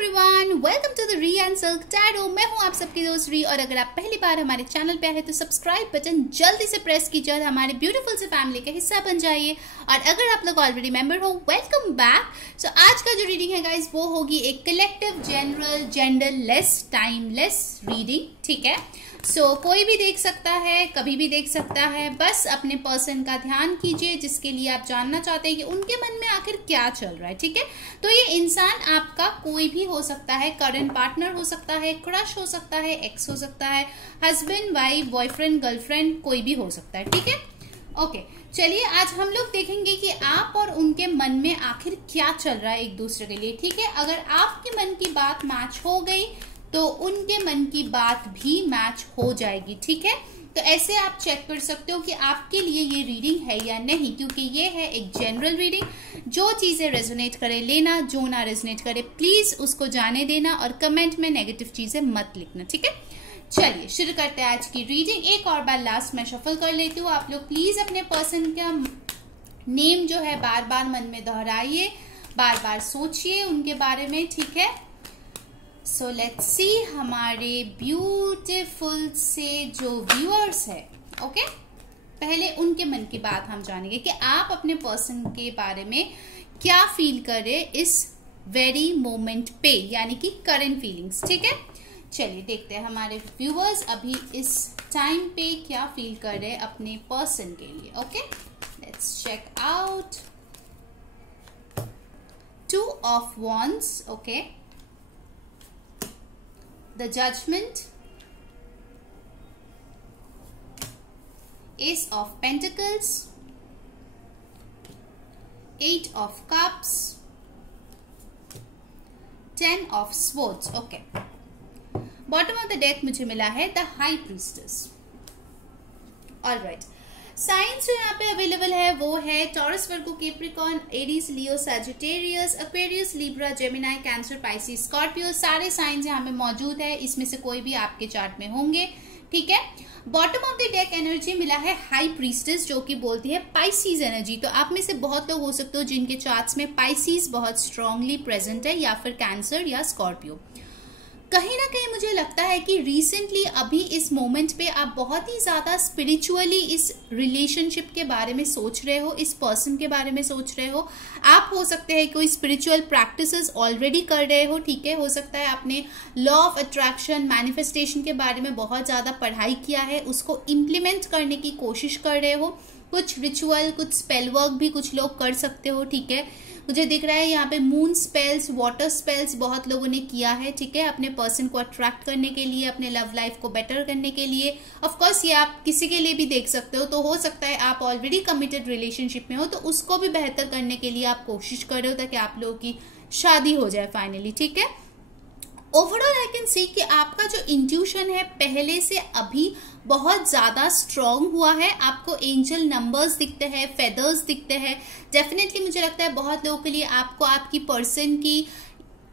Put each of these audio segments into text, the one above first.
Everyone, welcome to the री and silk tarot. मैं हूं आप सबकी दोस्त री, और अगर आप पहली बार हमारे चैनल पे आए तो सब्सक्राइब बटन जल्दी से प्रेस कीजिए और हमारे ब्यूटीफुल से फैमिली का हिस्सा बन जाइए। और अगर आप लोग ऑलरेडी मेंबर हो, वेलकम बैक। सो आज का जो रीडिंग है गाइस, वो होगी एक collective general genderless timeless reading. ठीक है, सो कोई भी देख सकता है, कभी भी देख सकता है। बस अपने पर्सन का ध्यान कीजिए जिसके लिए आप जानना चाहते हैं कि उनके मन में आखिर क्या चल रहा है। ठीक है, तो ये इंसान आपका कोई भी हो सकता है, करंट पार्टनर हो सकता है, क्रश हो सकता है, एक्स हो सकता है, हस्बैंड, वाइफ, बॉयफ्रेंड, गर्लफ्रेंड, कोई भी हो सकता है। ठीक है, ओके, चलिए आज हम लोग देखेंगे कि आप और उनके मन में आखिर क्या चल रहा है एक दूसरे के लिए। ठीक है, अगर आपके मन की बात मैच हो गई तो उनके मन की बात भी मैच हो जाएगी। ठीक है, तो ऐसे आप चेक कर सकते हो कि आपके लिए ये रीडिंग है या नहीं, क्योंकि ये है एक जनरल रीडिंग। जो चीजें रेजोनेट करे लेना, जो ना रेजोनेट करे प्लीज उसको जाने देना, और कमेंट में नेगेटिव चीजें मत लिखना। ठीक है, चलिए शुरू करते हैं आज की रीडिंग। एक और बार लास्ट में शफल कर लेती हूँ। आप लोग प्लीज अपने पर्सन का नेम जो है बार बार मन में दोहराइए, बार बार सोचिए उनके बारे में। ठीक है, सो लेट्स सी हमारे ब्यूटीफुल से जो व्यूअर्स है। ओके, पहले उनके मन की बात हम जानेंगे कि आप अपने पर्सन के बारे में क्या फील कर रहे इस वेरी मोमेंट पे, यानी कि करंट फीलिंग्स। ठीक है, चलिए देखते हैं हमारे व्यूअर्स अभी इस टाइम पे क्या फील कर रहे हैं अपने पर्सन के लिए। Okay, let's check out. 2 of Wands, okay, the Judgment, Ace of Pentacles, 8 of Cups, 10 of Swords। Okay, bottom of the deck मुझे मिला है the high priestess. Alright, signs जो यहाँ पे अवेलेबल है वो है Taurus, Virgo, Capricorn, Aries, Leo, Sagittarius, Aquarius, Libra, Gemini, Cancer, Pisces, Scorpio. सारे साइंस यहाँ पे मौजूद है, इसमें से कोई भी आपके चार्ट में होंगे। ठीक है, bottom of the deck energy मिला है हाई प्रीस्टेस, जो कि बोलती है पाइसिस एनर्जी। तो आप में से बहुत लोग हो सकते हो जिनके चार्ट्स में पाइसिस बहुत स्ट्रांगली प्रेजेंट है, या फिर कैंसर या स्कॉर्पियो। कहीं ना कहीं मुझे लगता है कि रिसेंटली अभी इस मोमेंट पे आप बहुत ही ज्यादा स्पिरिचुअली इस रिलेशनशिप के बारे में सोच रहे हो, इस पर्सन के बारे में सोच रहे हो। आप हो सकते हैं कोई स्पिरिचुअल प्रैक्टिसेस ऑलरेडी कर रहे हो। ठीक है, हो सकता है आपने लॉ ऑफ अट्रैक्शन, मैनिफेस्टेशन के बारे में बहुत ज्यादा पढ़ाई किया है, उसको इम्प्लीमेंट करने की कोशिश कर रहे हो। कुछ रिचुअल, कुछ स्पेल वर्क भी कुछ लोग कर सकते हो। ठीक है, मुझे दिख रहा है यहाँ पे मून स्पेल्स, वाटर स्पेल्स बहुत लोगों ने किया है। ठीक है, अपने पर्सन को अट्रैक्ट करने के लिए, अपने लव लाइफ को बेटर करने के लिए। ऑफ कोर्स ये आप किसी के लिए भी देख सकते हो। तो हो सकता है आप ऑलरेडी कमिटेड रिलेशनशिप में हो, तो उसको भी बेहतर करने के लिए आप कोशिश कर रहे हो ताकि आप लोगों की शादी हो जाए फाइनली। ठीक है, ओवरऑल आई कैन सी कि आपका जो इंट्यूशन है पहले से अभी बहुत ज्यादा स्ट्रॉन्ग हुआ है। आपको एंजल नंबर्स दिखते हैं, फेदर्स दिखते हैं। डेफिनेटली मुझे लगता है बहुत लोगों के लिए आपको आपकी पर्सन की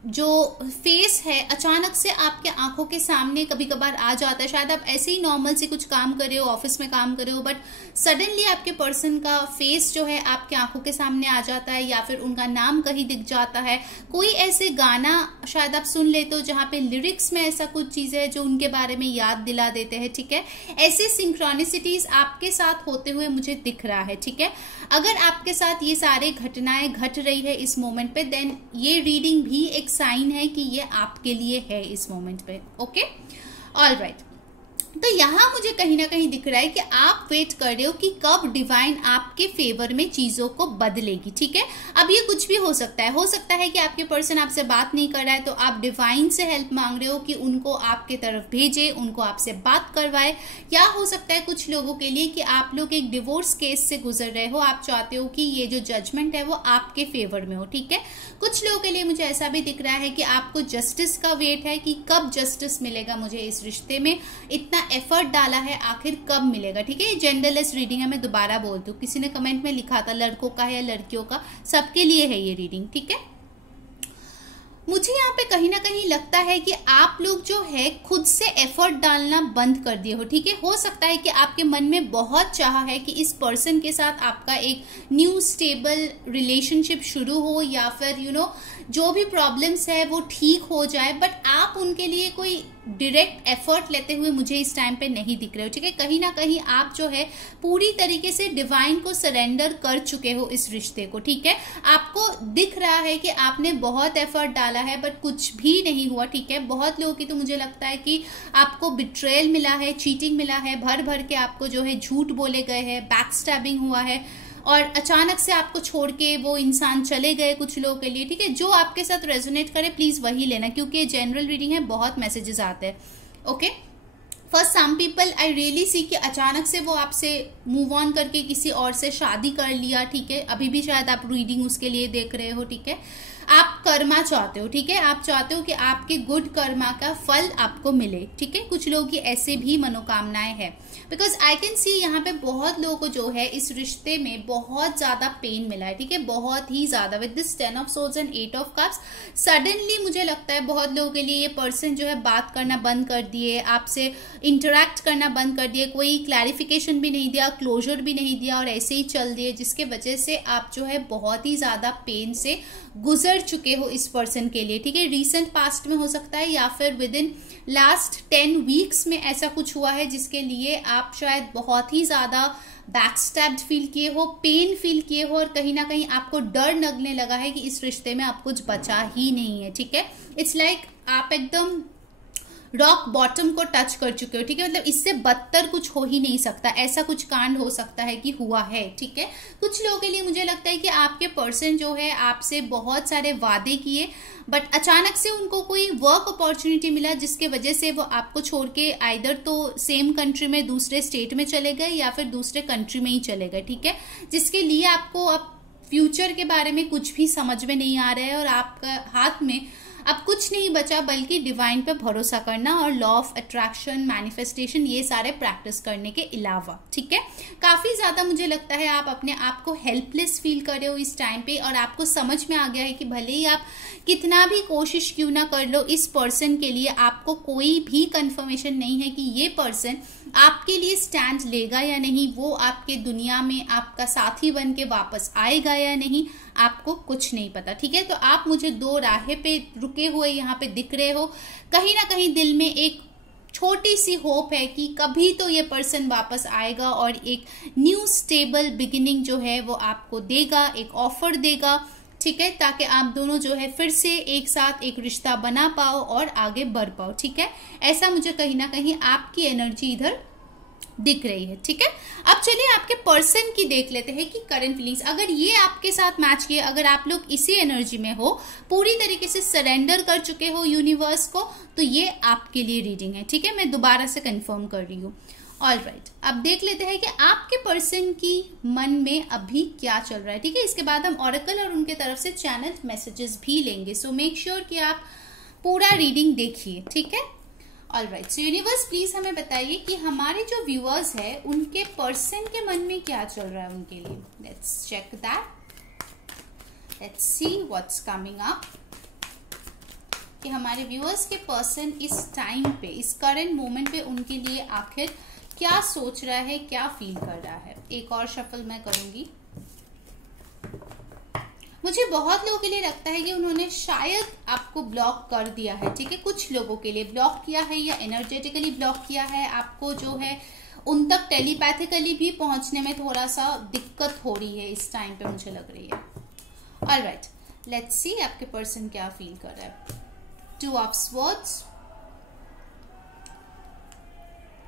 जो फेस है अचानक से आपके आंखों के सामने कभी कभार आ जाता है। शायद आप ऐसे ही नॉर्मल से कुछ काम कर रहे हो, ऑफिस में काम कर रहे हो, बट सडनली आपके पर्सन का फेस जो है आपके आंखों के सामने आ जाता है, या फिर उनका नाम कहीं दिख जाता है। कोई ऐसे गाना शायद आप सुन लेते हो जहाँ पे लिरिक्स में ऐसा कुछ चीजें है जो उनके बारे में याद दिला देते हैं। ठीक है, ऐसे सिंक्रोनिसिटीज आपके साथ होते हुए मुझे दिख रहा है। ठीक है, अगर आपके साथ ये सारे घटनाएं घट रही है इस मोमेंट पे, देन ये रीडिंग भी एक साइन है कि ये आपके लिए है इस मोमेंट पे। ओके, ऑलराइट, तो यहां मुझे कहीं ना कहीं दिख रहा है कि आप वेट कर रहे हो कि कब डिवाइन आपके फेवर में चीजों को बदलेगी। ठीक है, अब ये कुछ भी हो सकता है। हो सकता है कि आपके पर्सन आपसे बात नहीं कर रहा है, तो आप डिवाइन से हेल्प मांग रहे हो कि उनको आपके तरफ भेजे, उनको आपसे बात करवाए। या हो सकता है कुछ लोगों के लिए कि आप लोग एक डिवोर्स केस से गुजर रहे हो, आप चाहते हो कि ये जो जजमेंट है वो आपके फेवर में हो। ठीक है, कुछ लोगों के लिए मुझे ऐसा भी दिख रहा है कि आपको जस्टिस का वेट है कि कब जस्टिस मिलेगा मुझे इस रिश्ते में। इतना एफर्ट डाला है, आखिर कब मिलेगा। ठीक है, ये जेंडरलेस रीडिंग है, मैं दोबारा बोलती हूँ। किसी ने कमेंट में लिखा था लड़कों का है या लड़कियों का, सबके लिए है ये रीडिंग। ठीक है, मुझे यहाँ पे कहीं ना कहीं लगता है कि आप लोग जो है खुद से एफर्ट डालना बंद कर दिए हो। ठीक है, हो सकता है कि आपके मन में बहुत चाह है कि इस पर्सन के साथ आपका एक न्यू स्टेबल रिलेशनशिप शुरू हो, या फिर जो भी प्रॉब्लम्स है वो ठीक हो जाए, बट आप उनके लिए कोई डायरेक्ट एफर्ट लेते हुए मुझे इस टाइम पे नहीं दिख रहे हो, ठीक है। कहीं ना कहीं आप जो है पूरी तरीके से डिवाइन को सरेंडर कर चुके हो इस रिश्ते को, ठीक है। आपको दिख रहा है कि आपने बहुत एफर्ट डाला है बट कुछ भी नहीं हुआ, ठीक है। बहुत लोगों की तो मुझे लगता है कि आपको बिट्रेयल मिला है, चीटिंग मिला है, भर भर के आपको जो है झूठ बोले गए हैं, बैक स्टैबिंग हुआ है और अचानक से आपको छोड़ के वो इंसान चले गए कुछ लोगों के लिए, ठीक है। जो आपके साथ रेजोनेट करे प्लीज वही लेना, क्योंकि जनरल रीडिंग है, बहुत मैसेजेस आते हैं, okay. For some people I really see कि अचानक से वो आपसे मूव ऑन करके किसी और से शादी कर लिया, ठीक है। अभी भी शायद आप रीडिंग उसके लिए देख रहे हो, ठीक है। आप कर्मा चाहते हो, ठीक है। आप चाहते हो कि आपके गुड कर्मा का फल आपको मिले, ठीक है। कुछ लोगों की ऐसे भी मनोकामनाएं हैं, बिकॉज आई कैन सी यहाँ पे बहुत लोगों को जो है इस रिश्ते में बहुत ज्यादा पेन मिला है, ठीक है, बहुत ही ज्यादा। With this 10 of swords and 8 of cups suddenly मुझे लगता है बहुत लोगों के लिए ये पर्सन जो है बात करना बंद कर दिए, आपसे इंटरेक्ट करना बंद कर दिए, कोई क्लैरिफिकेशन भी नहीं दिया, क्लोजर भी नहीं दिया और ऐसे ही चल दिए, जिसके वजह से आप जो है बहुत ही ज्यादा पेन से गुजर चुके हो इस पर्सन के लिए, ठीक है। रीसेंट पास्ट में हो सकता है या फिर विद इन लास्ट 10 वीक्स में ऐसा कुछ हुआ है जिसके लिए आप शायद बहुत ही ज्यादा बैकस्टैब्ड फील किए हो, पेन फील किए हो और कहीं ना कहीं आपको डर लगने लगा है कि इस रिश्ते में आप कुछ बचा ही नहीं है, ठीक है। इट्स लाइक आप एकदम रॉक बॉटम को टच कर चुके हो, ठीक है। मतलब इससे बदतर कुछ हो ही नहीं सकता, ऐसा कुछ कांड हो सकता है कि हुआ है, ठीक है। कुछ लोगों के लिए मुझे लगता है कि आपके पर्सन जो है आपसे बहुत सारे वादे किए, बट अचानक से उनको कोई वर्क अपॉर्चुनिटी मिला जिसके वजह से वो आपको छोड़ के आइदर तो सेम कंट्री में दूसरे स्टेट में चले गए या फिर दूसरे कंट्री में ही चले गए, ठीक है। जिसके लिए आपको अब फ्यूचर के बारे में कुछ भी समझ में नहीं आ रहा है और आपका हाथ में अब कुछ नहीं बचा बल्कि डिवाइन पे भरोसा करना और लॉ ऑफ अट्रैक्शन, मैनिफेस्टेशन, ये सारे प्रैक्टिस करने के अलावा, ठीक है। काफी ज्यादा मुझे लगता है आप अपने आप को हेल्पलेस फील कर रहे हो इस टाइम पे और आपको समझ में आ गया है कि भले ही आप कितना भी कोशिश क्यों ना कर लो, इस पर्सन के लिए आपको कोई भी कंफर्मेशन नहीं है कि ये पर्सन आपके लिए स्टैंड लेगा या नहीं, वो आपके दुनिया में आपका साथी बन के वापस आएगा या नहीं, आपको कुछ नहीं पता, ठीक है। तो आप मुझे दो राहे पे रुके हुए यहाँ पे दिख रहे हो, कहीं ना कहीं दिल में एक छोटी सी होप है कि कभी तो ये पर्सन वापस आएगा और एक न्यू स्टेबल बिगिनिंग जो है वो आपको देगा, एक ऑफर देगा, ठीक है, ताकि आप दोनों जो है फिर से एक साथ एक रिश्ता बना पाओ और आगे बढ़ पाओ, ठीक है। ऐसा मुझे कहीं ना कहीं आपकी एनर्जी इधर दिख रही है, ठीक है। अब चलिए आपके पर्सन की देख लेते हैं कि करंट फीलिंग्स, अगर ये आपके साथ मैच किए, अगर आप लोग इसी एनर्जी में हो, पूरी तरीके से सरेंडर कर चुके हो यूनिवर्स को, तो ये आपके लिए रीडिंग है, ठीक है। मैं दोबारा से कंफर्म कर रही हूँ। ऑलराइट, अब देख लेते हैं कि आपके पर्सन की मन में अभी क्या चल रहा है, ठीक है। इसके बाद हम ऑरेकल और उनके तरफ से चैनल मैसेजेस भी लेंगे, सो मेक श्योर कि आप पूरा रीडिंग देखिए, ठीक है। ऑलराइट, सो यूनिवर्स प्लीज हमें बताइए कि हमारे जो व्यूअर्स है उनके पर्सन के मन में क्या चल रहा है उनके लिए। Let's check that, let's see what's coming up, कि हमारे व्यूअर्स के पर्सन इस टाइम पे, इस करंट मोमेंट पे उनके लिए आखिर क्या सोच रहा है, क्या फील कर रहा है। एक और शफल मैं करूंगी। मुझे बहुत लोगों के लिए लगता है कि उन्होंने शायद आपको ब्लॉक कर दिया है, ठीक है। कुछ लोगों के लिए ब्लॉक किया है या एनर्जेटिकली ब्लॉक किया है, आपको जो है उन तक टेलीपैथिकली भी पहुंचने में थोड़ा सा दिक्कत हो रही है इस टाइम पे, मुझे लग रही है। ऑलराइट, लेट्स सी आपके पर्सन क्या फील कर रहा है। 2 of swords,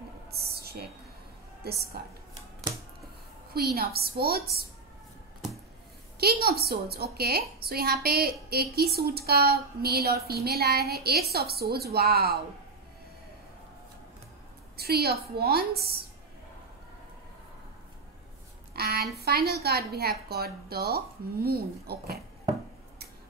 let's check this card, queen of swords, king of swords, okay. So यहाँ पे एक ही सूट का मेल और फीमेल आया है। Ace of swords, wow, 3 of wands and final card we have got the moon, okay.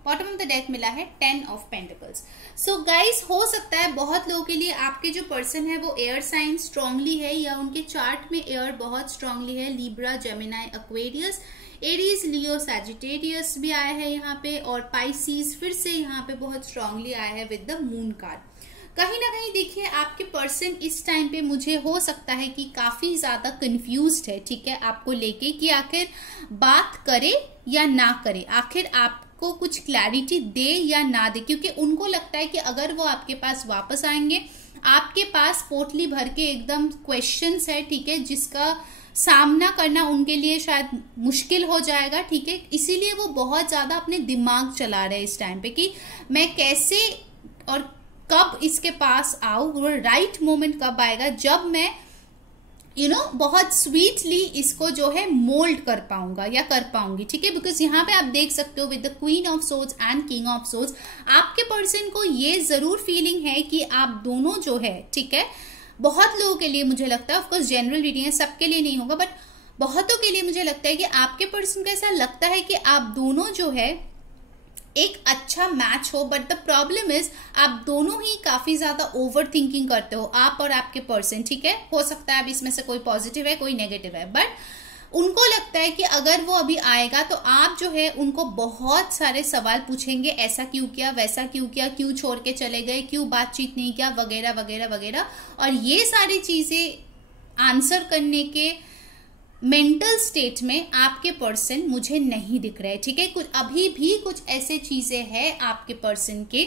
Bottom of the deck मिला है 10 ऑफ पेंटिकल्स। सो गाइस, हो सकता है बहुत लोगों के लिए आपके जो पर्सन है वो एयर साइन स्ट्रांगली है या उनके चार्ट में एयर बहुत स्ट्रांगली है। Libra, Gemini, Aquarius, Aries, Leo, Sagittarius भी आया है यहाँ पे और पाइसिस फिर से यहाँ पे बहुत स्ट्रांगली आया है विद द मून कार्ड। कहीं ना कहीं देखिए आपके पर्सन इस टाइम पे मुझे हो सकता है कि काफी ज्यादा कंफ्यूज्ड है, ठीक है, आपको लेके कि आखिर बात करे या ना करे, आखिर आप आपको कुछ क्लैरिटी दे या ना दे, क्योंकि उनको लगता है कि अगर वो आपके पास वापस आएंगे, आपके पास पोटली भर के एकदम क्वेश्चंस है, ठीक है, जिसका सामना करना उनके लिए शायद मुश्किल हो जाएगा, ठीक है। इसीलिए वो बहुत ज्यादा अपने दिमाग चला रहे हैं इस टाइम पे कि मैं कैसे और कब इसके पास आऊं, वो राइट मोमेंट कब आएगा जब मैं बहुत स्वीटली इसको जो है मोल्ड कर पाऊंगा या कर पाऊंगी, ठीक है। बिकॉज यहाँ पे आप देख सकते हो with the queen of swords and king of swords, आपके पर्सन को ये जरूर फीलिंग है कि आप दोनों जो है, ठीक है, बहुत लोगों के लिए मुझे लगता है, ऑफकोर्स जनरल रीडिंग है, सबके लिए नहीं होगा, बट बहुतों के लिए मुझे लगता है कि आपके पर्सन को ऐसा लगता है कि आप दोनों जो है एक अच्छा मैच हो। बट द प्रॉब्लम इज आप दोनों ही काफी ज्यादा ओवर थिंकिंग करते हो, आप और आपके पर्सन, ठीक है। हो सकता है अब इसमें से कोई पॉजिटिव है कोई नेगेटिव है, बट उनको लगता है कि अगर वो अभी आएगा तो आप जो है उनको बहुत सारे सवाल पूछेंगे, ऐसा क्यों किया, वैसा क्यों किया, क्यों छोड़ के चले गए, क्यों बातचीत नहीं किया, वगैरह वगैरह वगैरह। और ये सारी चीजें आंसर करने के मेंटल स्टेट में आपके पर्सन मुझे नहीं दिख रहे, ठीक है। कुछ अभी भी कुछ ऐसे चीजें हैं आपके पर्सन के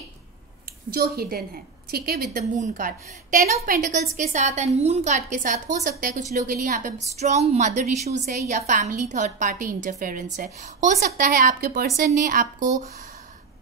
जो हिडन है, ठीक है, with the moon card, 10 of pentacles के साथ एंड मून कार्ड के साथ। हो सकता है कुछ लोगों के लिए यहाँ पे स्ट्रॉन्ग मदर इश्यूज है या फैमिली थर्ड पार्टी इंटरफेरेंस है। हो सकता है आपके पर्सन ने आपको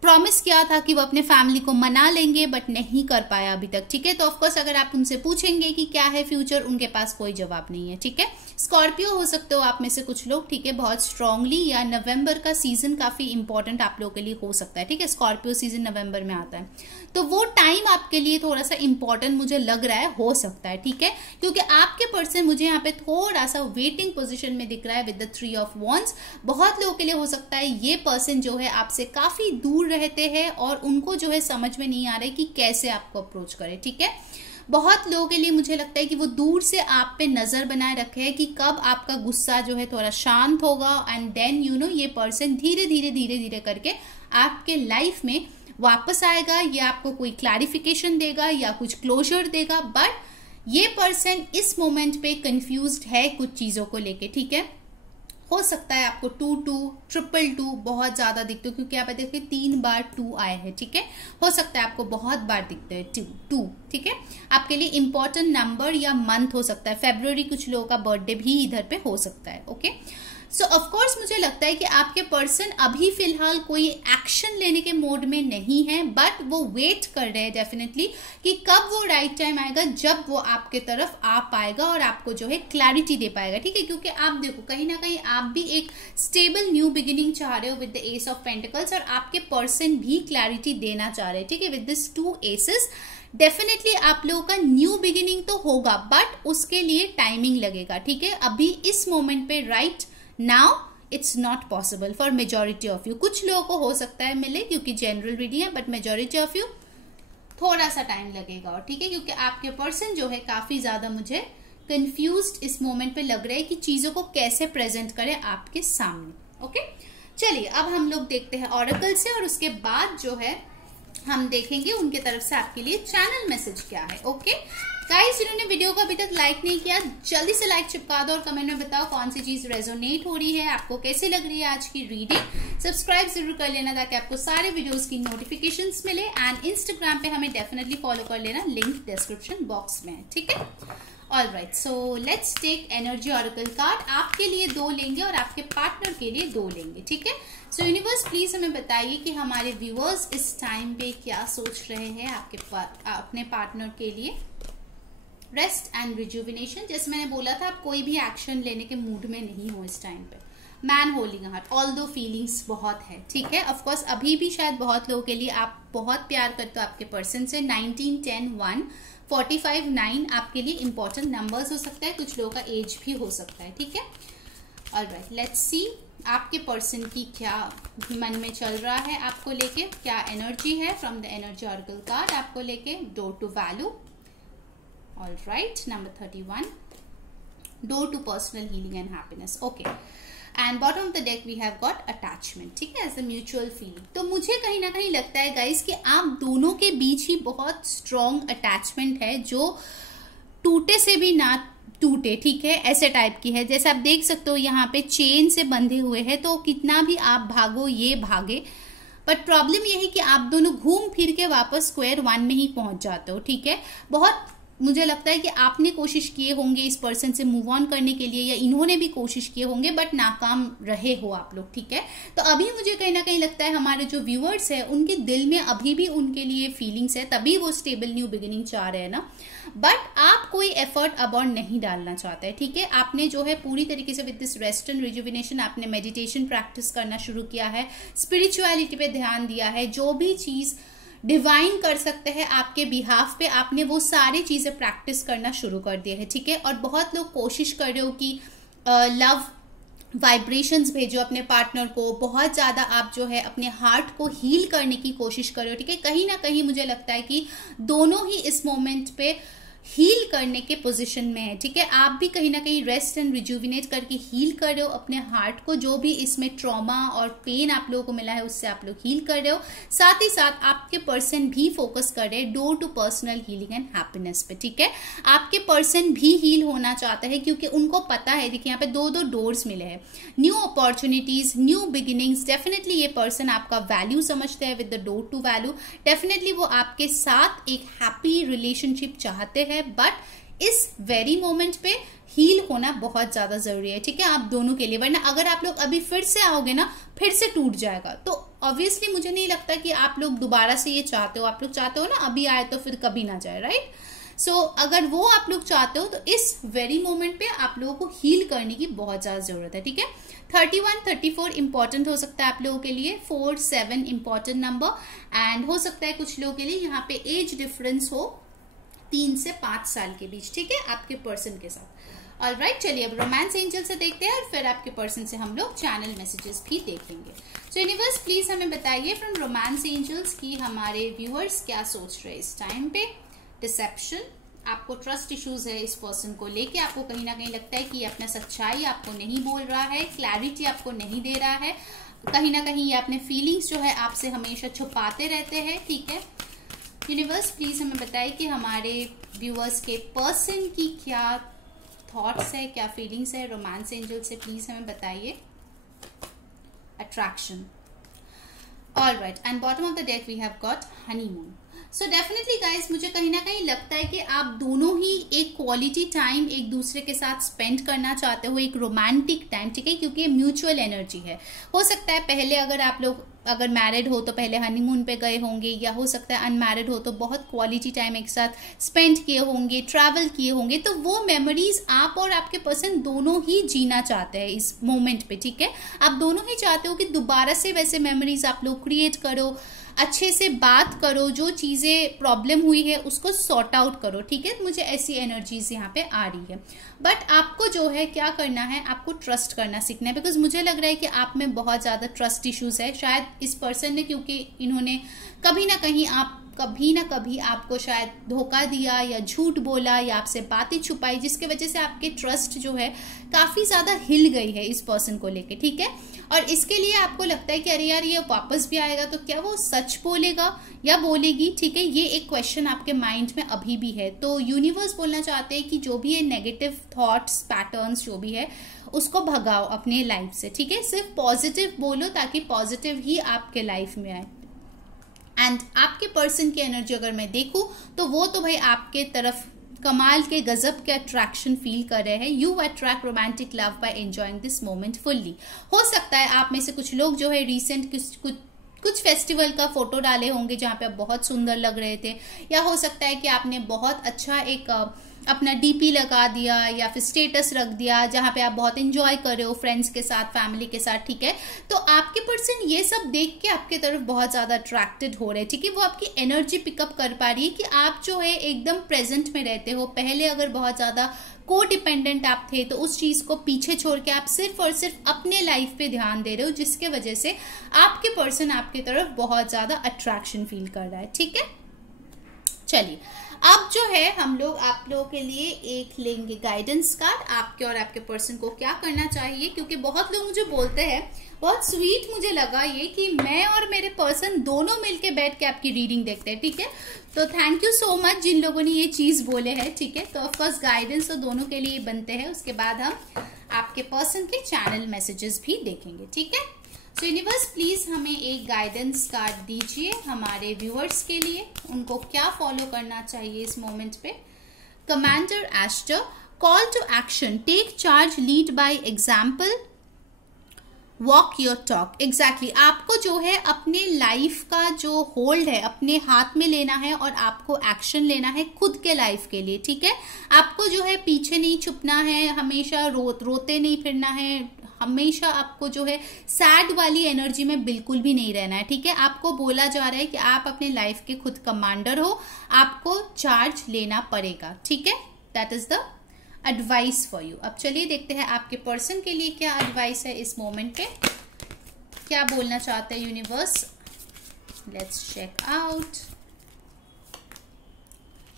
प्रॉमिस किया था कि वो अपने फैमिली को मना लेंगे बट नहीं कर पाया अभी तक, ठीक है। तो ऑफकोर्स अगर आप उनसे पूछेंगे कि क्या है फ्यूचर, उनके पास कोई जवाब नहीं है, ठीक है। स्कॉर्पियो हो सकते हो आप में से कुछ लोग, ठीक है, बहुत स्ट्रांगली, या नवंबर का सीजन काफी इंपॉर्टेंट आप लोगों के लिए हो सकता है, ठीक है। स्कॉर्पियो सीजन नवंबर में आता है, तो वो टाइम आपके लिए थोड़ा सा इंपॉर्टेंट मुझे लग रहा है, हो सकता है, ठीक है, क्योंकि आपके पर्सन मुझे यहाँ पे थोड़ा सा वेटिंग पोजिशन में दिख रहा है विद द 3 ऑफ वॉन्ड्स। बहुत लोगों के लिए हो सकता है ये पर्सन जो है आपसे काफी दूर रहते हैं और उनको जो है समझ में नहीं आ रहा है कि कैसे आपको अप्रोच करे, ठीक है। बहुत लोगों के लिए मुझे लगता है कि वो दूर से आप पे नजर बनाए रखे हैं कि कब आपका गुस्सा जो है थोड़ा शांत होगा, एंड देन ये पर्सन धीरे धीरे धीरे धीरे करके आपके लाइफ में वापस आएगा, या आपको कोई क्लैरिफिकेशन देगा या कुछ क्लोजर देगा। बट ये पर्सन इस मोमेंट पे कंफ्यूज्ड है कुछ चीजों को लेके, ठीक है। हो सकता है आपको 2 2 2 बहुत ज्यादा दिखते हो, क्योंकि आप देखिए 3 बार 2 आए हैं, ठीक है। हो सकता है आपको बहुत बार दिखते हैं 2, ठीक है। आपके लिए इंपॉर्टेंट नंबर या मंथ हो सकता है, फेब्रुअरी कुछ लोगों का बर्थडे भी इधर पे हो सकता है, ओके। सो ऑफकोर्स मुझे लगता है कि आपके पर्सन अभी फिलहाल कोई एक्शन लेने के मोड में नहीं है, बट वो वेट कर रहे हैं डेफिनेटली कि कब वो राइट टाइम आएगा जब वो आपके तरफ आ पाएगा और आपको जो है क्लैरिटी दे पाएगा, ठीक है। क्योंकि आप देखो कहीं ना कहीं आप भी एक स्टेबल न्यू बिगिनिंग चाह रहे हो with the S of pentacles, और आपके पर्सन भी क्लैरिटी देना चाह रहे हैं, ठीक है, विद दिस 2 एसेस। डेफिनेटली आप लोगों का न्यू बिगिनिंग तो होगा, बट उसके लिए टाइमिंग लगेगा, ठीक है। अभी इस मोमेंट पे right now it's not possible for majority of you. कुछ लोगों को हो सकता है मिले क्योंकि जनरल रीडिंग है, बट मेजोरिटी ऑफ यू थोड़ा सा टाइम लगेगा, और ठीक है, क्योंकि आपके पर्सन जो है काफी ज्यादा मुझे कंफ्यूज्ड इस मोमेंट पे लग रहा है कि चीजों को कैसे प्रेजेंट करें आपके सामने, ओके। चलिए अब हम लोग देखते हैं ऑरेकल से, और उसके बाद जो है हम देखेंगे उनके तरफ से आपके लिए चैनल मैसेज क्या है, ओके। गाइस, जिन्होंने वीडियो को अभी तक लाइक नहीं किया, जल्दी से लाइक चिपका दो और कमेंट में बताओ कौन सी चीज रेजोनेट हो रही है, आपको कैसी लग रही है आज की रीडिंग। सब्सक्राइब जरूर कर लेना ताकि आपको सारे वीडियोस की नोटिफिकेशंस मिले, एंड इंस्टाग्राम पे हमें डेफिनेटली फॉलो कर लेना, लिंक डिस्क्रिप्शन बॉक्स में है, ठीक है। Alright, so let's take energy oracle card. आपके लिए 2 लेंगे और आपके पार्टनर के लिए 2 लेंगे, ठीक है। सो यूनिवर्स प्लीज हमें बताइए कि हमारे व्यूअर्स इस टाइम पे क्या सोच रहे हैं अपने पार्टनर के लिए। रेस्ट एंड रिजुविनेशन, जैसे मैंने बोला था, आप कोई भी एक्शन लेने के मूड में नहीं हो इस टाइम पे। मैन होल्डिंग हार्ट, ऑल दो फीलिंग्स बहुत है, ठीक है। ऑफकोर्स अभी भी शायद बहुत लोगों के लिए आप बहुत प्यार करते हो आपके पर्सन से। 19 10 1 45 9 आपके लिए इंपॉर्टेंट नंबर्स हो सकता है, कुछ लोगों का एज भी हो सकता है, ठीक है। ऑलराइट, लेट्स सी आपके पर्सन की क्या मन में चल रहा है, आपको लेके क्या एनर्जी है from the energy oracle card आपको लेके। Door to value, alright, number 31, door to personal healing and happiness, okay. And bottom of the deck we have got attachment, ठीक है, एज अ म्यूचुअल फीलिंग। तो मुझे कहीं ना कहीं लगता है गाइस कि आप दोनों के बीच ही बहुत स्ट्रॉन्ग अटैचमेंट है, जो टूटे से भी ना टूटे, ठीक है, ऐसे टाइप की है। जैसे आप देख सकते हो यहाँ पे चेन से बंधे हुए हैं, तो कितना भी आप भागो ये भागे, बट प्रॉब्लम ये है कि आप दोनों घूम फिर के वापस स्क्वायर वन में ही पहुंच जाते हो, ठीक है। बहुत मुझे लगता है कि आपने कोशिश किए होंगे इस पर्सन से मूव ऑन करने के लिए, या इन्होंने भी कोशिश किए होंगे, बट नाकाम रहे हो आप लोग, ठीक है। तो अभी मुझे कहीं ना कहीं लगता है हमारे जो व्यूअर्स है उनके दिल में अभी भी उनके लिए फीलिंग्स है, तभी वो स्टेबल न्यू बिगिनिंग चाह रहे हैं ना। बट आप कोई एफर्ट अबाउट नहीं डालना चाहते हैं, ठीक है। आपने जो है पूरी तरीके से with this rest and rejuvenation आपने मेडिटेशन प्रैक्टिस करना शुरू किया है, स्पिरिचुअलिटी पे ध्यान दिया है, जो भी चीज डिवाइन कर सकते हैं आपके बिहाफ पे आपने वो सारी चीजें प्रैक्टिस करना शुरू कर दिए है, ठीक है। और बहुत लोग कोशिश कर रहे हो कि लव वाइब्रेशंस भेजो अपने पार्टनर को, बहुत ज्यादा आप जो है अपने हार्ट को हील करने की कोशिश कर रहे हो, ठीक है। कहीं ना कहीं मुझे लगता है कि दोनों ही इस मोमेंट पे हील करने के पोजीशन में है, ठीक है। आप भी कहीं ना कहीं रेस्ट एंड रिजुविनेट करके हील कर रहे हो अपने हार्ट को, जो भी इसमें ट्रॉमा और पेन आप लोगों को मिला है उससे आप लोग हील कर रहे हो। साथ ही साथ आपके पर्सन भी फोकस कर रहे हैं door to personal healing and happiness पे, ठीक है। आपके पर्सन भी हील होना चाहते हैं क्योंकि उनको पता है, देखिए यहाँ पे दो डोर्स मिले हैं, new opportunities, new beginnings. Definitely ये पर्सन आपका वैल्यू समझते हैं with the door to value. Definitely वो आपके साथ एक हैप्पी रिलेशनशिप चाहते हैं, बट इस वेरी मोमेंट पे हील होना बहुत ज्यादा जरूरी है, ठीक है, आप दोनों के लिए। वरना अगर आप लोग अभी फिर से आओगे ना, फिर से टूट जाएगा। तो ऑब्वियसली मुझे नहीं लगता कि आप लोग दोबारा से ये चाहते हो। आप लोग चाहते हो ना अभी आए तो फिर कभी ना जाए, राइट। सो अगर वो आप लोग चाहते हो तो इस वेरी मोमेंट पे आप लोगों को हील करने की बहुत ज्यादा जरूरत है, ठीक है। 31, 34 इंपॉर्टेंट हो सकता है आप लोगों के लिए, 4, 7 इंपॉर्टेंट नंबर, एंड हो सकता है कुछ लोगों के लिए यहाँ पे एज डिफरेंस हो 3 से 5 साल के बीच, ठीक है, आपके पर्सन के साथ। ऑलराइट, चलिए अब रोमांस एंजल से देखते हैं और फिर आपके पर्सन से हम लोग चैनल मैसेजेस भी देखेंगे। सो यूनिवर्स प्लीज हमें बताइए फ्रॉम रोमांस एंजल्स कि हमारे व्यूअर्स क्या सोच रहे हैं इस टाइम पे। डिसेप्शन, आपको ट्रस्ट इश्यूज है इस पर्सन को लेके, आपको कहीं ना कहीं लगता है कि ये अपना सच्चाई आपको नहीं बोल रहा है, क्लैरिटी आपको नहीं दे रहा है, कहीं ना कहीं ये अपने फीलिंग्स जो है आपसे हमेशा छुपाते रहते हैं, ठीक है। यूनिवर्स प्लीज हमें बताइए कि हमारे व्यूअर्स के पर्सन की क्या थॉट्स है, क्या फीलिंग्स है रोमांस एंजल से, प्लीज हमें बताइए। Attraction, alright, and bottom of the deck we have got honeymoon. So definitely guys मुझे कहीं ना कहीं लगता है कि आप दोनों ही एक क्वालिटी टाइम एक दूसरे के साथ स्पेंड करना चाहते हो, एक रोमांटिक टाइम, ठीक है, क्योंकि ये म्यूचुअल एनर्जी है। हो सकता है पहले अगर आप लोग अगर मैरिड हो तो पहले हनीमून पे गए होंगे, या हो सकता है अनमैरिड हो तो बहुत क्वालिटी टाइम एक साथ स्पेंड किए होंगे, ट्रैवल किए होंगे। तो वो मेमोरीज आप और आपके पर्सन दोनों ही जीना चाहते हैं इस मोमेंट पे, ठीक है। आप दोनों ही चाहते हो कि दोबारा से वैसे मेमोरीज आप लोग क्रिएट करो, अच्छे से बात करो, जो चीजें प्रॉब्लम हुई है उसको सॉर्ट आउट करो, ठीक है। मुझे ऐसी एनर्जीज यहाँ पे आ रही है, बट आपको जो है क्या करना है, आपको ट्रस्ट करना सीखना है, बिकॉज मुझे लग रहा है कि आप में बहुत ज्यादा ट्रस्ट इश्यूज है। शायद इस पर्सन ने, क्योंकि इन्होंने कभी ना कभी आपको शायद धोखा दिया या झूठ बोला या आपसे बातें छुपाई, जिसके वजह से आपके ट्रस्ट जो है काफी ज्यादा हिल गई है इस पर्सन को लेके, ठीक है। और इसके लिए आपको लगता है कि अरे यार ये वापस भी आएगा तो क्या वो सच बोलेगा या बोलेगी, ठीक है। ये एक क्वेश्चन आपके माइंड में अभी भी है। तो यूनिवर्स बोलना चाहते हैं कि जो भी ये नेगेटिव थॉट्स पैटर्न्स जो भी है उसको भगाओ अपने लाइफ से, ठीक है। सिर्फ पॉजिटिव बोलो ताकि पॉजिटिव ही आपके लाइफ में आए। एंड आपके पर्सन की एनर्जी अगर मैं देखूं तो वो तो भाई आपके तरफ कमाल के गजब के अट्रैक्शन फील कर रहे हैं। You attract romantic love by enjoying this moment fully. हो सकता है आप में से कुछ लोग जो है रिसेंट कुछ फेस्टिवल का फोटो डाले होंगे जहाँ पे आप बहुत सुंदर लग रहे थे, या हो सकता है कि आपने बहुत अच्छा एक अपना डीपी लगा दिया या फिर स्टेटस रख दिया जहाँ पे आप बहुत एंजॉय कर रहे हो फ्रेंड्स के साथ, फैमिली के साथ, ठीक है। तो आपके पर्सन ये सब देख के आपके तरफ बहुत ज्यादा अट्रैक्टेड हो रहे हैं, ठीक है। वो आपकी एनर्जी पिकअप कर पा रही है कि आप जो है एकदम प्रेजेंट में रहते हो। पहले अगर बहुत ज्यादा को डिपेंडेंट आप थे तो उस चीज को पीछे छोड़ के आप सिर्फ और सिर्फ अपने लाइफ पे ध्यान दे रहे हो, जिसके वजह से आपके पर्सन आपकी तरफ बहुत ज्यादा अट्रैक्शन फील कर रहा है, ठीक है। चलिए अब जो है हम लोग आप लोगों के लिए एक लेंगे गाइडेंस कार्ड, आपके और आपके पर्सन को क्या करना चाहिए, क्योंकि बहुत लोग मुझे बोलते हैं, बहुत स्वीट मुझे लगा ये कि मैं और मेरे पर्सन दोनों मिलके बैठ के आपकी रीडिंग देखते हैं, ठीक है। तो थैंक यू सो मच जिन लोगों ने ये चीज बोले हैं, ठीक है। तो ऑफकोर्स गाइडेंस तो दोनों के लिए बनते हैं। उसके बाद हम आपके पर्सन के चैनल मैसेजेस भी देखेंगे, ठीक है। सो यूनिवर्स प्लीज हमें एक गाइडेंस कार्ड दीजिए हमारे व्यूअर्स के लिए, उनको क्या फॉलो करना चाहिए इस मोमेंट पे। Commander Aster, call to action, take charge, lead by example, walk your talk. Exactly आपको जो है अपने लाइफ का जो होल्ड है अपने हाथ में लेना है और आपको एक्शन लेना है खुद के लाइफ के लिए, ठीक है। आपको जो है पीछे नहीं छुपना है, हमेशा रोते नहीं फिरना है, हमेशा आपको जो है सैड वाली एनर्जी में बिल्कुल भी नहीं रहना है, ठीक है। आपको बोला जा रहा है कि आप अपने लाइफ के खुद कमांडर हो, आपको चार्ज लेना पड़ेगा, ठीक है। That is the advice for you. अब चलिए देखते हैं आपके पर्सन के लिए क्या एडवाइस है इस मोमेंट पे, क्या बोलना चाहते हैं universe. Let's check out.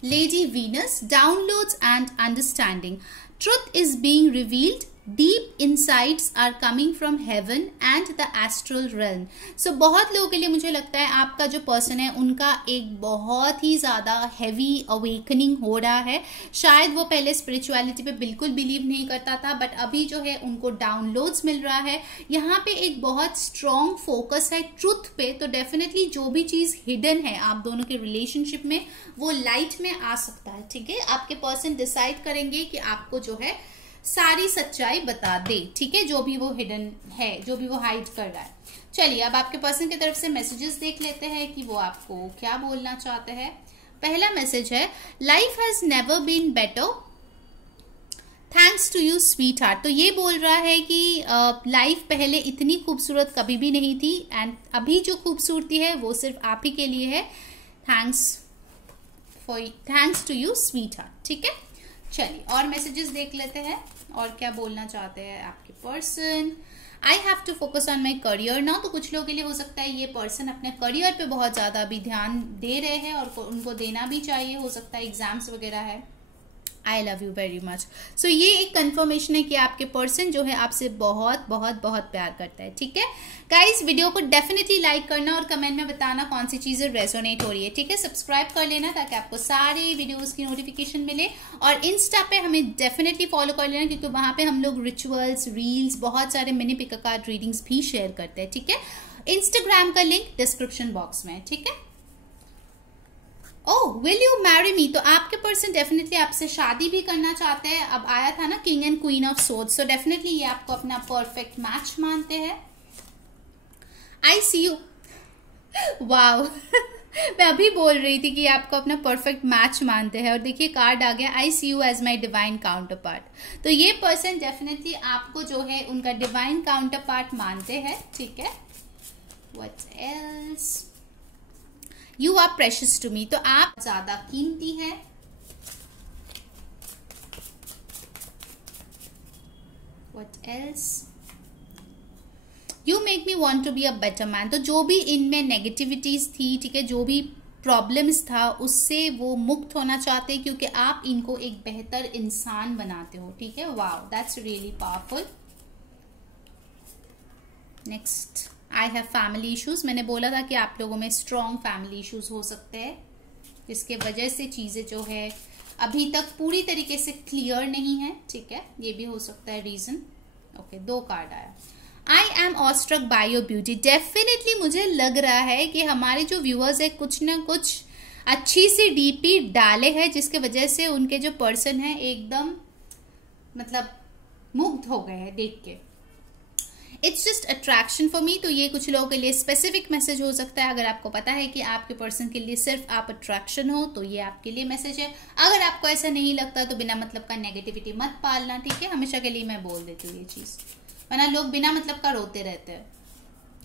Lady Venus, downloads and understanding, truth is being revealed, deep insights are coming from heaven and the astral realm। so बहुत लोगों के लिए मुझे लगता है आपका जो पर्सन है उनका एक बहुत ही ज़्यादा हैवी अवेकनिंग हो रहा है। शायद वो पहले स्पिरिचुअलिटी पे बिल्कुल बिलीव नहीं करता था, बट अभी जो है उनको डाउनलोड्स मिल रहा है। यहाँ पे एक बहुत स्ट्रॉन्ग फोकस है ट्रुथ पे, तो डेफिनेटली जो भी चीज़ हिडन है आप दोनों के रिलेशनशिप में वो लाइट में आ सकता है, ठीक है। आपके पर्सन डिसाइड करेंगे कि आपको जो है सारी सच्चाई बता दे, ठीक है, जो भी वो हिडन है, जो भी वो हाइड कर रहा है। चलिए अब आपके पर्सन की तरफ से मैसेजेस देख लेते हैं कि वो आपको क्या बोलना चाहते हैं। पहला मैसेज है, life has never been better thanks to you sweet heart. तो ये बोल रहा है कि लाइफ पहले इतनी खूबसूरत कभी भी नहीं थी एंड अभी जो खूबसूरती है वो सिर्फ आप ही के लिए है। Thanks to you sweet heart, ठीक है। चलिए और मैसेजेस देख लेते हैं और क्या बोलना चाहते हैं आपके person. I have to focus on my career now. तो कुछ लोगों के लिए हो सकता है ये पर्सन अपने करियर पे बहुत ज़्यादा अभी ध्यान दे रहे हैं और उनको देना भी चाहिए, हो सकता है एग्जाम्स वगैरह है। I love you very much. So ये एक कंफर्मेशन है कि आपके पर्सन जो है आपसे बहुत बहुत बहुत प्यार करता है, ठीक है। गाइस वीडियो को डेफिनेटली लाइक करना और कमेंट में बताना कौन सी चीज़ें रेजोनेट हो रही है, ठीक है। सब्सक्राइब कर लेना ताकि आपको सारी वीडियोस की नोटिफिकेशन मिले, और इंस्टा पे हमें डेफिनेटली फॉलो कर लेना क्योंकि वहाँ पे हम लोग रिचुअल्स, रील्स, बहुत सारे मिनी पिक कार्ड रीडिंग्स भी शेयर करते हैं, ठीक है। इंस्टाग्राम का लिंक डिस्क्रिप्शन बॉक्स में है, ठीक है। ओह विल यू मैरी मी, तो आपके पर्सन डेफिनेटली आपसे शादी भी करना चाहते हैं। अब आया था ना king and queen of swords, so definitely ये आपको अपना परफेक्ट मैच मानते हैं। आई सी यू, वाओ मैं अभी बोल रही थी कि आपको अपना परफेक्ट मैच मानते हैं और देखिए कार्ड आ गया, I see you as my divine counterpart. तो ये पर्सन डेफिनेटली आपको जो है उनका डिवाइन काउंटर पार्ट मानते हैं, ठीक है। What else, you are precious to me, तो आप ज्यादा कीमती है। What else, you make me want to be a better man. तो जो भी इनमें नेगेटिविटीज थी, ठीक है, जो भी प्रॉब्लम्स था उससे वो मुक्त होना चाहते हैं क्योंकि आप इनको एक बेहतर इंसान बनाते हो, ठीक है। Wow that's really powerful. Next, I have family issues. मैंने बोला था कि आप लोगों में स्ट्रॉन्ग फैमिली इश्यूज हो सकते हैं जिसके वजह से चीज़ें जो है अभी तक पूरी तरीके से क्लियर नहीं है, ठीक है, ये भी हो सकता है रीजन। ओके, 2 कार्ड आया। I am awestruck by your beauty. Definitely मुझे लग रहा है कि हमारे जो व्यूअर्स है कुछ ना कुछ अच्छी सी डीपी डाले हैं जिसके वजह से उनके जो पर्सन है एकदम मतलब मुग्ध हो गए हैं देख के। It's just attraction for me. तो ये कुछ लोगों के लिए स्पेसिफिक मैसेज हो सकता है। अगर आपको पता है कि आपके पर्सन के लिए सिर्फ आप अट्रैक्शन हो तो ये आपके लिए मैसेज है। अगर आपको ऐसा नहीं लगता तो बिना मतलब का नेगेटिविटी मत पालना, ठीक है। हमेशा के लिए मैं बोल देती हूँ ये चीज़, वरना लोग बिना मतलब का रोते रहते हैं।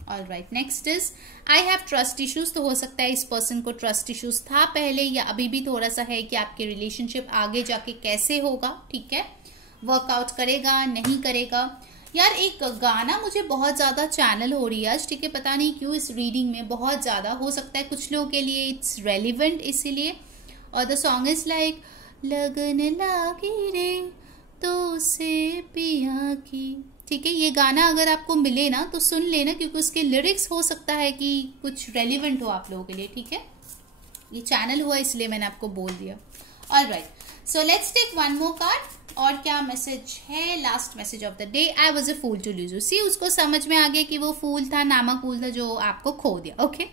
All right, next is I have trust issues. तो हो सकता है इस पर्सन को ट्रस्ट इश्यूज था पहले या अभी भी थोड़ा सा है कि आपके रिलेशनशिप आगे जाके कैसे होगा, ठीक है, वर्कआउट करेगा नहीं करेगा। यार एक गाना मुझे बहुत ज़्यादा चैनल हो रही है आज, ठीक है, पता नहीं क्यों इस रीडिंग में बहुत ज़्यादा हो सकता है कुछ लोगों के लिए इट्स रेलिवेंट इसीलिए। और द सॉन्ग इज लाइक लगन लागी रे तो से पिया की, ठीक है। ये गाना अगर आपको मिले ना तो सुन लेना क्योंकि उसके लिरिक्स हो सकता है कि कुछ रेलिवेंट हो आप लोगों के लिए, ठीक है। ये चैनल हुआ इसलिए मैंने आपको बोल दिया। Alright, so let's take one more card. और क्या मैसेज है? Last message of the day, I was a fool to lose you. See, उसको समझ में आ गया कि वो फूल था, नामक फूल था जो आपको खो दिया। Okay,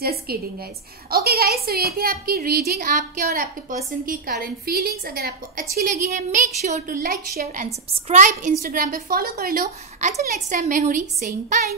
just kidding guys. Okay guys, so ये थी आपकी रीडिंग, आपके और आपके पर्सन की करंट फीलिंग्स। अगर आपको अच्छी लगी है, make sure to like, share and subscribe. Instagram पे फॉलो कर लो। अंटिल नेक्स्ट टाइम, मैं हूं री सेइंग बाय।